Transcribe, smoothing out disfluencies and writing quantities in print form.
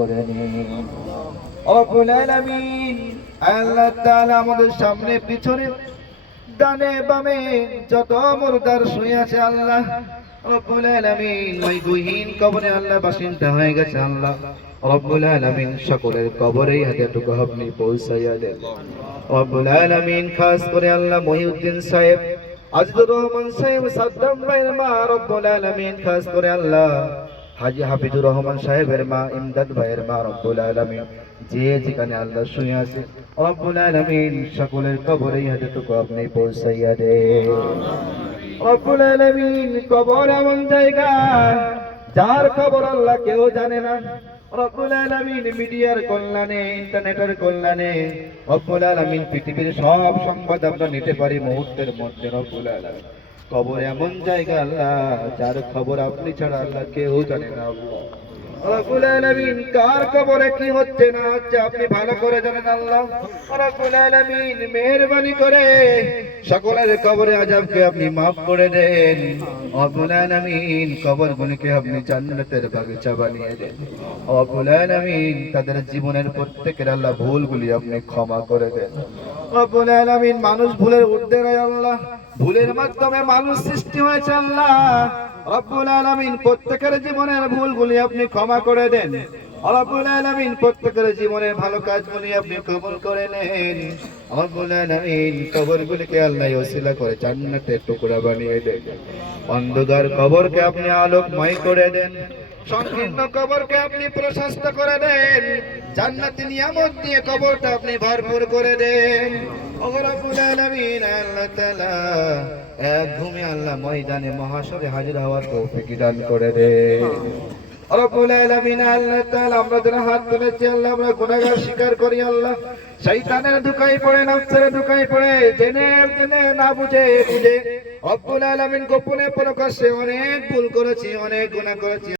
করে নিন। রব্বুল আলামিন আল্লাহ তাআলা আমাদের সামনে পিছনে ডানে বামে যত মুর্দার শুয়ে আছে আল্লাহ রব্বুল আলামিন ওই গহীন কবরে আল্লাহ বাসিন্দা হয়ে গেছে আল্লাহ রব্বুল আলামিন সকলের কবরেই হাতেটুকু আপনি পৌঁছাইয়া দেন রব্বুল আলামিন খাস করে আল্লাহ মহিউদ্দিন সাহেব আজিজুর রহমান সাহেব সাদ্দাম ভাইয়ের মা রব্বুল আলামিন খাস করে আল্লাহ হাজী হাফিজুর রহমান সাহেবের মা ইমদাদ ভাইয়ের মা রব্বুল আলামিন যে যেখানে আল্লাহ শুয়ে আছে রব্বুল আলামিন সকলের কবরেই হাতেটুকু আপনি পৌঁছাইয়া দেন রব্বুল আলামিন কবর এমন জায়গা যার খবর আল্লাহ কেউ জানে না রব্বুল আলামিন মিডিয়ার কল্যাণে ইন্টারনেটের কল্যাণে রব্বুল আলামিন পৃথিবীর সব সংবাদ আমরা নিতে পারি মুহূর্তের মধ্যে রব্বুল আলামিন কবর এমন জায়গা আল্লাহ যার খবর আপনি ছাড়া আল্লাহ কেউ জানে না আল্লাহ রব্বুল আলামিন কার কবরে কি হচ্ছে না হচ্ছে আপনি ভালো করে জানেন আল্লাহ রব্বুল আলামিন মেহেরবানি করে সকলের কবরে আযাবকে আপনি maaf করে দেন রব্বুল আলামিন কবরগুলোকে আপনি জান্নাতের বাগিচা বানিয়ে দেন রব্বুল আলামিন তাদের জীবনের প্রত্যেকের আল্লাহ ভুলগুলি আপনি ক্ষমা করে দেন রব্বুল আলামিন মানুষ ভুলের ঊর্ধ্বে নয় আল্লাহ ভুলের মাধ্যমে মানুষ সৃষ্টি হয়েছে আল্লাহ রব্বুল আলামিন প্রত্যেকের জীবনের ভুলগুলি আপনি ক্ষমা করে দেন রব্বুল আলামিন প্রত্যেকের জীবনের ভালো কাজগুলি আপনি কবুল করে নেন রব্বুল আলামিন কবরগুলিকে আল্লাহ ওসিলা করে জান্নাতের টুকরা বানিয়ে দেন অন্ধকার কবরকে আপনি আলোকময় করে দেন সংকীর্ণ কবরকে আপনি প্রশস্ত করে দেন জান্নাতি নিয়ামত দিয়ে কবরটা আপনি ভরপুর করে দেন ও রব্বুল আলামিন আল্লাহ তাআলা এক ঘুমে আল্লাহ ময়দানে মহাশরে হাজির হওয়ার তৌফিক দান করে দেন রব্বুল আলামিন আল্লাহ তাআলা আমরা যারা হাত তুলেছি আল্লাহ আমরা গুনাহগার স্বীকার করি আল্লাহ শয়তানের ধোঁকায় পড়ে নফসের ধোঁকায় পড়ে জেনে জেনে না বুঝে বুঝে রব্বুল আলামিন গোপনে প্রকাশ্যে অনেক ভুল করেছি অনেক গুনাহ করেছি